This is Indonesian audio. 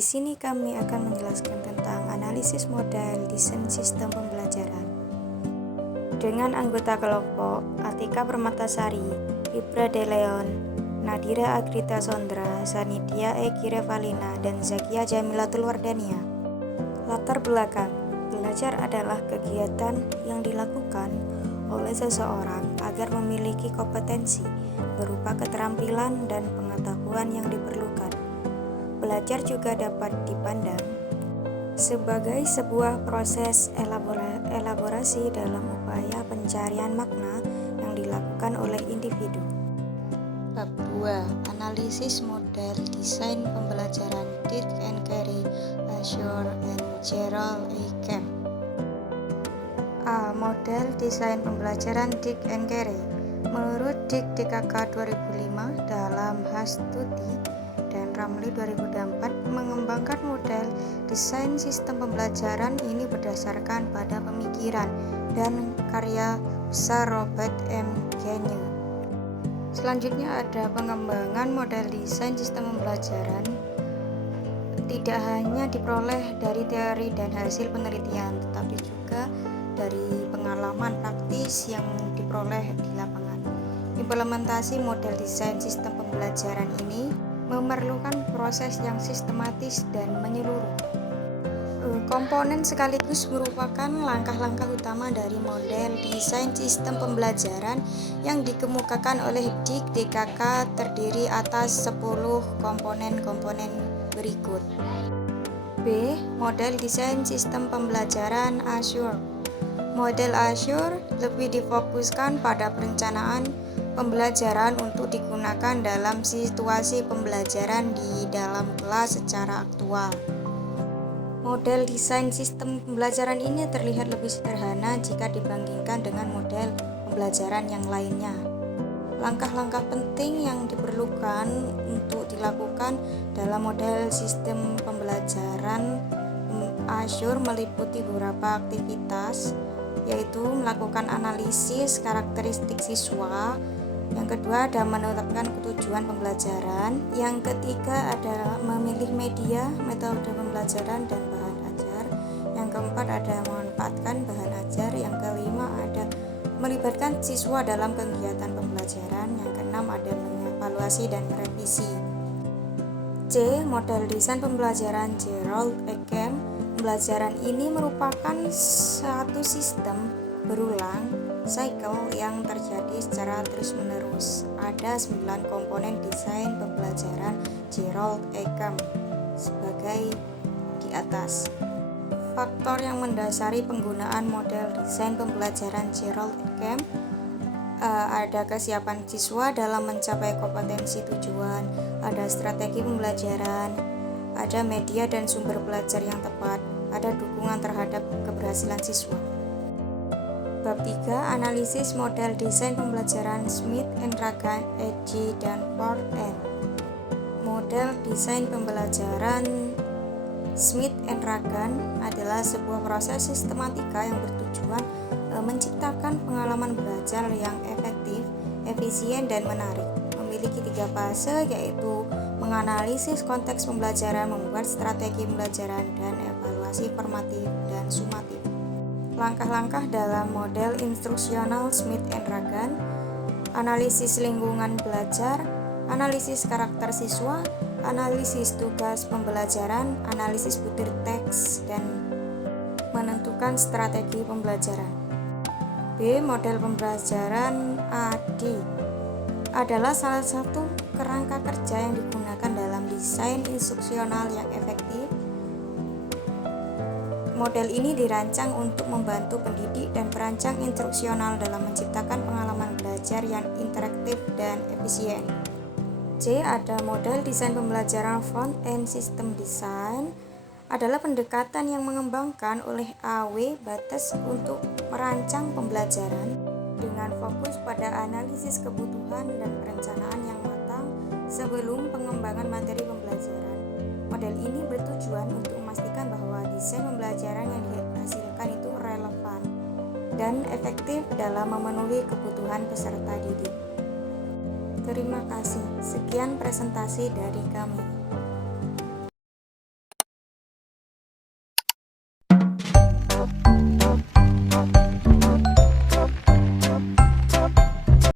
Di sini kami akan menjelaskan tentang analisis model desain sistem pembelajaran. Dengan anggota kelompok Atika Permatasari, Ibra De Leon, Nadira Agrita Sondra, Sanidia Egi Revalina, dan Zakia Jamilatul Wardania. Latar belakang: belajar adalah kegiatan yang dilakukan oleh seseorang agar memiliki kompetensi berupa keterampilan dan pengetahuan yang diperlukan. Belajar juga dapat dipandang sebagai sebuah proses elaborasi dalam upaya pencarian makna yang dilakukan oleh individu. Bab 2. Analisis model desain pembelajaran Dick and Carey, Ashore and Gerald A. Kemp. A. Model desain pembelajaran Dick and Carey. Menurut Dick DKK 2005 dalam Hastuti dan Ramli 2004 mengembangkan model desain sistem pembelajaran ini berdasarkan pada pemikiran dan karya besar Robert M. Gagne. Selanjutnya ada pengembangan model desain sistem pembelajaran. Tidak hanya diperoleh dari teori dan hasil penelitian, tetapi juga dari pengalaman praktis yang diperoleh di lapangan. Implementasi model desain sistem pembelajaran ini memerlukan proses yang sistematis dan menyeluruh. Komponen sekaligus merupakan langkah-langkah utama dari model desain sistem pembelajaran yang dikemukakan oleh Dick DKK terdiri atas 10 komponen berikut. B. Model desain sistem pembelajaran Ashore. Model Ashore lebih difokuskan pada perencanaan pembelajaran untuk digunakan dalam situasi pembelajaran di dalam kelas secara aktual. Model desain sistem pembelajaran ini terlihat lebih sederhana jika dibandingkan dengan model pembelajaran yang lainnya. Langkah-langkah penting yang diperlukan untuk dilakukan dalam model sistem pembelajaran Ashore meliputi beberapa aktivitas, yaitu melakukan analisis karakteristik siswa. Yang kedua ada menetapkan tujuan pembelajaran. Yang ketiga adalah memilih media, metode pembelajaran, dan bahan ajar. Yang keempat ada memanfaatkan bahan ajar. Yang kelima ada melibatkan siswa dalam kegiatan pembelajaran. Yang keenam ada mengevaluasi dan merevisi. C. Model desain pembelajaran Gerald A. Kemp. Pembelajaran ini merupakan satu sistem berulang cycle yang terjadi secara terus-menerus. Ada 9 komponen desain pembelajaran Gerald A. Kemp sebagai di atas. Faktor yang mendasari penggunaan model desain pembelajaran Gerald A. Kemp ada kesiapan siswa dalam mencapai kompetensi tujuan, ada strategi pembelajaran, ada media dan sumber belajar yang tepat, ada dukungan terhadap keberhasilan siswa. Bab 3. Analisis model desain pembelajaran Smith and Ragan, Edgy, dan Ford and. Model desain pembelajaran Smith and Ragan adalah sebuah proses sistematika yang bertujuan menciptakan pengalaman belajar yang efektif, efisien, dan menarik. Memiliki 3 fase, yaitu menganalisis konteks pembelajaran, membuat strategi pembelajaran, dan evaluasi formatif dan sumatif. Langkah-langkah dalam model instruksional Smith and Ragan: analisis lingkungan belajar, analisis karakter siswa, analisis tugas pembelajaran, analisis butir teks, dan menentukan strategi pembelajaran. B. Model pembelajaran AD adalah salah satu kerangka kerja yang digunakan dalam desain instruksional yang efektif. Model ini dirancang untuk membantu pendidik dan perancang instruksional dalam menciptakan pengalaman belajar yang interaktif dan efisien. C. Ada model desain pembelajaran Front End System Design adalah pendekatan yang mengembangkan oleh A.W. Bates untuk merancang pembelajaran dengan fokus pada analisis kebutuhan dan perencanaan yang matang sebelum pengembangan materi pembelajaran. Model ini bertujuan untuk memastikan bahwa desain pembelajaran yang dihasilkan itu relevan dan efektif dalam memenuhi kebutuhan peserta didik. Terima kasih. Sekian presentasi dari kami.